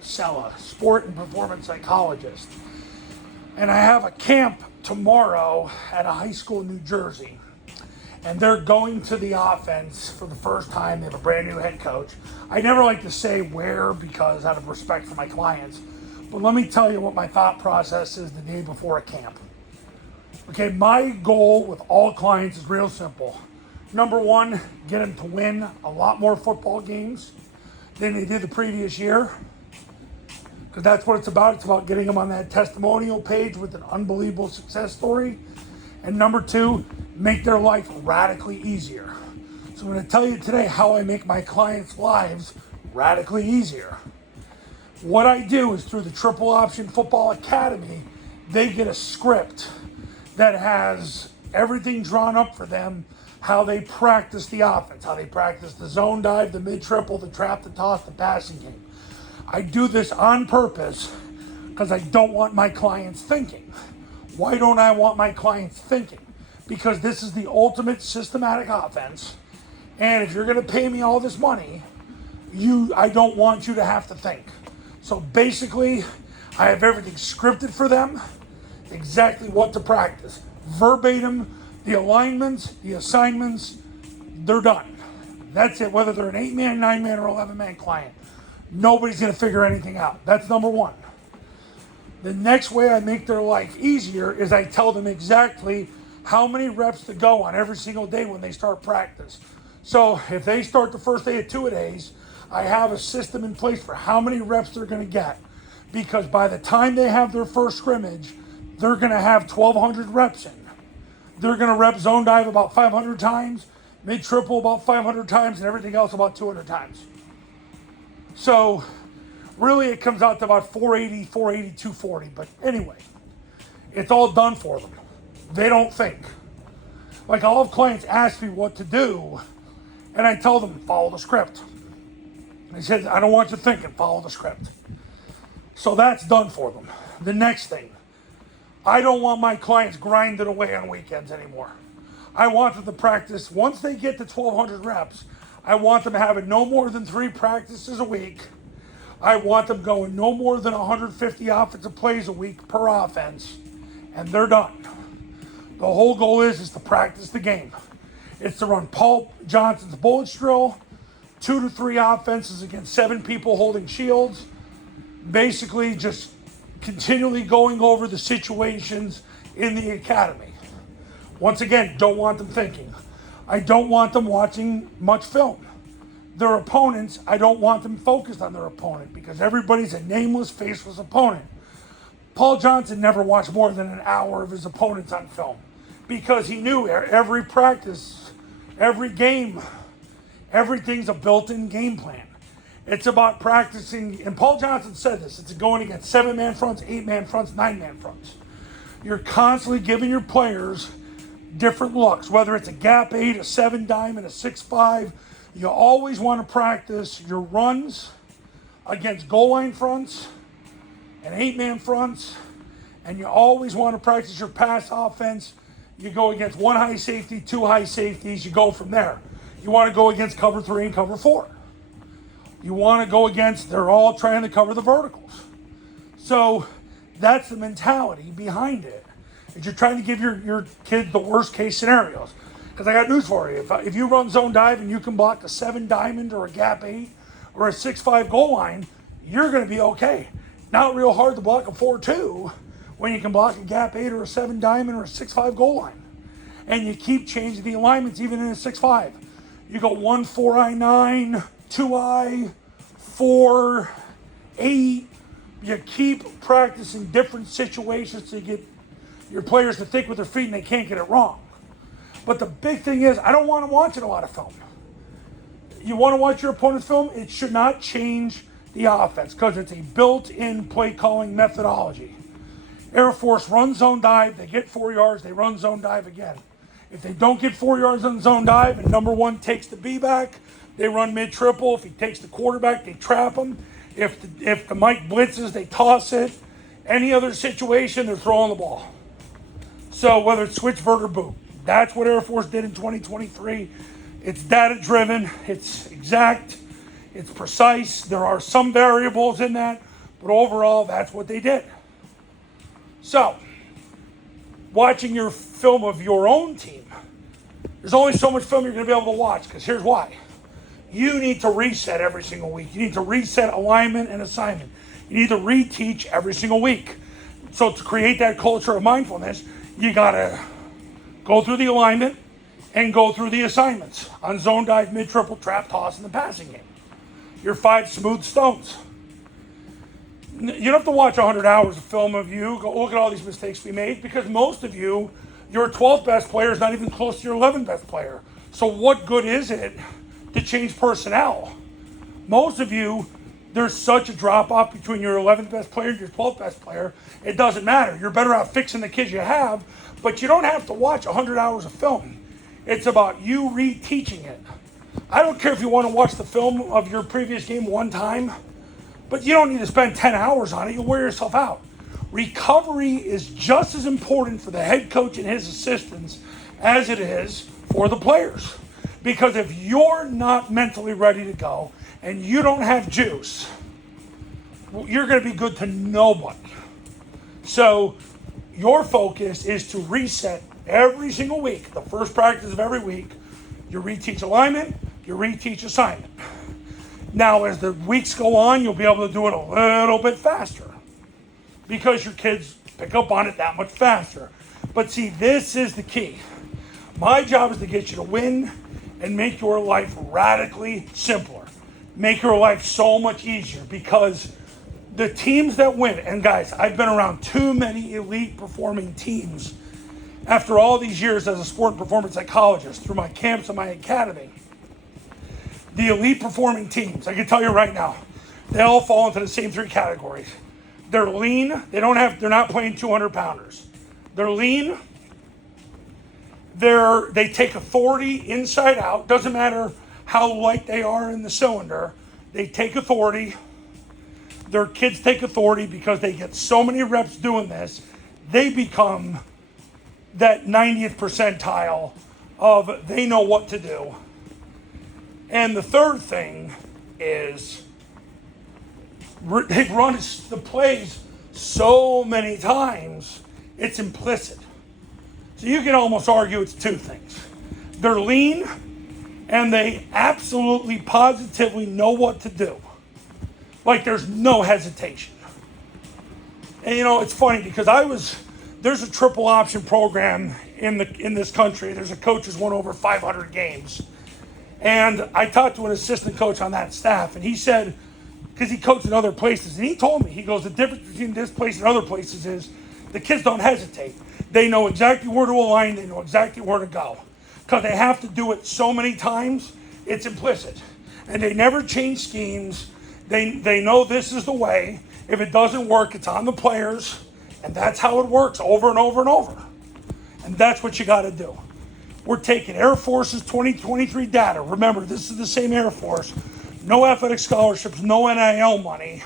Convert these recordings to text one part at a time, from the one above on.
Cella, sport and performance psychologist. And I have a camp tomorrow at a high school in New Jersey. And they're going to the offense for the first time. They have a brand new head coach. I never like to say where because out of respect for my clients. But let me tell you what my thought process is the day before a camp. Okay, my goal with all clients is real simple. Number one, get them to win a lot more football games than they did the previous year. Because that's what it's about. It's about getting them on that testimonial page with an unbelievable success story. And number two, make their life radically easier. So I'm going to tell you today how I make my clients' lives radically easier. What I do is through the Triple Option Football Academy, they get a script that has everything drawn up for them, how they practice the offense, how they practice the zone dive, the mid-triple, the trap, the toss, the passing game. I do this on purpose because I don't want my clients thinking. Why don't I want my clients thinking? Because this is the ultimate systematic offense. And if you're going to pay me all this money, I don't want you to have to think. So basically, I have everything scripted for them, exactly what to practice. Verbatim, the alignments, the assignments, they're done. That's it, whether they're an 8-man, 9-man, or 11-man client. Nobody's going to figure anything out. That's number one. The next way I make their life easier is I tell them exactly how many reps to go on every single day when they start practice. So if they start the first day of two-a-days, I have a system in place for how many reps they're going to get. Because by the time they have their first scrimmage, they're going to have 1,200 reps in. They're going to rep zone dive about 500 times, mid-triple about 500 times, and everything else about 200 times. So really it comes out to about 480, 240. But anyway, it's all done for them. They don't think. Like I'll have clients ask me what to do, and I tell them, follow the script. I said, I don't want you thinking, follow the script. So that's done for them. The next thing, I don't want my clients grinding away on weekends anymore. I want them to practice, once they get to 1,200 reps, I want them having no more than 3 practices a week. I want them going no more than 150 offensive plays a week per offense, and they're done. The whole goal is to practice the game. It's to run Paul Johnson's bullets drill, 2 to 3 offenses against 7 people holding shields. Basically just continually going over the situations in the academy. Once again, don't want them thinking. I don't want them watching much film. Their opponents, I don't want them focused on their opponent because everybody's a nameless, faceless opponent. Paul Johnson never watched more than an hour of his opponents on film because he knew every practice, every game, everything's a built-in game plan. It's about practicing, and Paul Johnson said this, it's going against 7-man fronts, 8-man fronts, 9-man fronts. You're constantly giving your players different looks, whether it's a gap 8, a 7 diamond, a 6-5. You always want to practice your runs against goal line fronts and 8-man fronts, and you always want to practice your pass offense. You go against 1 high safety, 2 high safeties, you go from there. You want to go against cover 3 and cover 4. You want to go against, they're all trying to cover the verticals. So that's the mentality behind it. Is you're trying to give your kid the worst case scenarios. Because I got news for you. If you run zone dive and you can block a 7 diamond or a gap 8 or a 6-5 goal line, you're going to be okay. Not real hard to block a 4-2 when you can block a gap 8 or a 7 diamond or a 6-5 goal line. And you keep changing the alignments even in a 6-5. You go 1-4-I-9, 2-I, 4, 8. You keep practicing different situations to get your players to think with their feet and they can't get it wrong. But the big thing is, I don't want them watching a lot of film. You want to watch your opponent's film, it should not change the offense because it's a built-in play calling methodology. Air Force runs zone dive, they get 4 yards, they run zone dive again. If they don't get 4 yards on zone dive and number 1 takes the B back, they run mid-triple. If he takes the quarterback, they trap him. If the Mike blitzes, they toss it. Any other situation, they're throwing the ball. So whether it's switch, vert, or boot, that's what Air Force did in 2023. It's data-driven. It's exact. It's precise. There are some variables in that, but overall, that's what they did. So, watching your film of your own team, there's only so much film you're going to be able to watch, because here's why. You need to reset every single week. You need to reset alignment and assignment. You need to reteach every single week. So to create that culture of mindfulness, you got to go through the alignment and go through the assignments on zone dive, mid, triple, trap, toss, and the passing game. Your 5 smooth stones. You don't have to watch 100 hours of film of you. Go look at all these mistakes we made, because most of you, your 12th best player is not even close to your 11th best player. So what good is it to change personnel? Most of you, there's such a drop-off between your 11th best player and your 12th best player, it doesn't matter. You're better out fixing the kids you have, but you don't have to watch 100 hours of film. It's about you reteaching it. I don't care if you want to watch the film of your previous game one time, but you don't need to spend 10 hours on it. You'll wear yourself out. Recovery is just as important for the head coach and his assistants as it is for the players. Because if you're not mentally ready to go and you don't have juice, you're going to be good to nobody. So your focus is to reset every single week, the first practice of every week. You reteach alignment, you reteach assignment. Now, as the weeks go on, you'll be able to do it a little bit faster because your kids pick up on it that much faster. But see, this is the key. My job is to get you to win and make your life radically simpler. Make your life so much easier, because the teams that win, and guys, I've been around too many elite performing teams after all these years as a sport and performance psychologist through my camps and my academy. The elite performing teams, I can tell you right now, they all fall into the same 3 categories. They're lean, they're not playing 200 pounders. They're lean, they take authority inside out. Doesn't matter how light they are in the cylinder, they take authority. Their kids take authority because they get so many reps doing this, they become that 90th percentile of they know what to do. And the third thing is they run the plays so many times, it's implicit. So you can almost argue it's 2 things. They're lean, and they absolutely, positively know what to do. Like there's no hesitation. And you know, it's funny because there's a triple option program in this country. There's a coach who's won over 500 games. And I talked to an assistant coach on that staff, and he said, because he coached in other places, and he told me, he goes, the difference between this place and other places is the kids don't hesitate. They know exactly where to align, they know exactly where to go. Because they have to do it so many times, it's implicit. And they never change schemes. They know this is the way. If it doesn't work, it's on the players. And that's how it works over and over and over. And that's what you got to do. We're taking Air Force's 2023 data. Remember, this is the same Air Force. No athletic scholarships, no NIL money,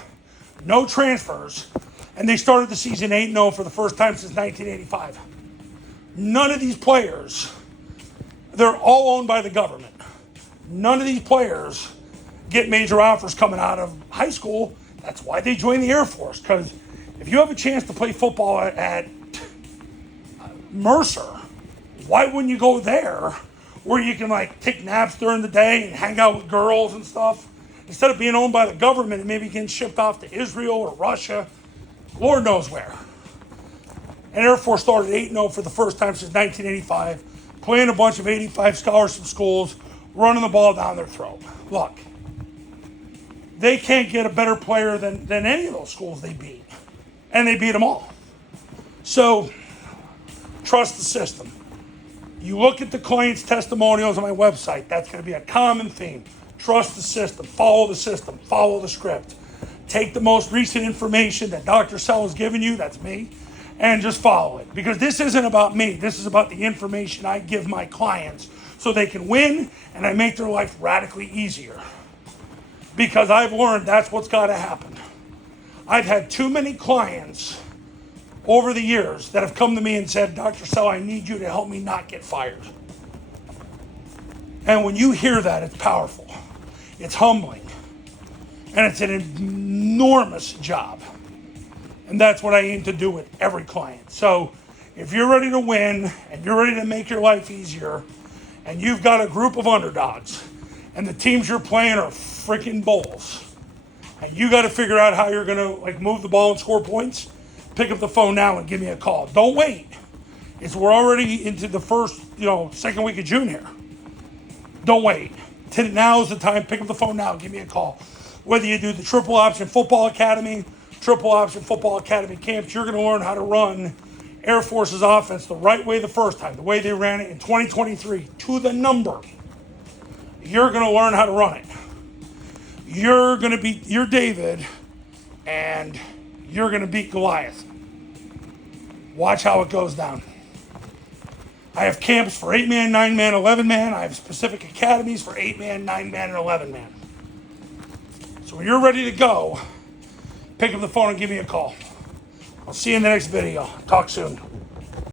no transfers. And they started the season 8-0 for the first time since 1985. None of these players, they're all owned by the government. None of these players get major offers coming out of high school. That's why they join the Air Force. Because if you have a chance to play football at Mercer, why wouldn't you go there where you can like take naps during the day and hang out with girls and stuff? Instead of being owned by the government and maybe getting shipped off to Israel or Russia, Lord knows where. And Air Force started 8-0 for the first time since 1985, playing a bunch of 85 scholarship schools, running the ball down their throat. Look, they can't get a better player than any of those schools they beat. And they beat them all. So, trust the system. You look at the client's testimonials on my website, that's going to be a common theme. Trust the system, follow the script. Take the most recent information that Dr. Cella has given you, that's me, and just follow it. Because this isn't about me, this is about the information I give my clients so they can win and I make their life radically easier. Because I've learned that's what's got to happen. I've had too many clients over the years that have come to me and said, Dr. Cella, I need you to help me not get fired. And when you hear that, it's powerful. It's humbling. And it's an enormous job. And that's what I aim to do with every client. So if you're ready to win and you're ready to make your life easier and you've got a group of underdogs and the teams you're playing are freaking bulls and you got to figure out how you're going to move the ball and score points, pick up the phone now and give me a call. Don't wait. We're already into the first, second week of June here. Don't wait. Now is the time. Pick up the phone now and give me a call. Whether you do the Triple Option Football Academy, Triple Option Football Academy camps, you're going to learn how to run Air Force's offense the right way the first time, the way they ran it in 2023, to the number. You're going to learn how to run it. You're David, and you're going to beat Goliath. Watch how it goes down. I have camps for 8-man, 9-man, 11-man. I have specific academies for 8-man, 9-man, and 11-man. So when you're ready to go, pick up the phone and give me a call. I'll see you in the next video. Talk soon.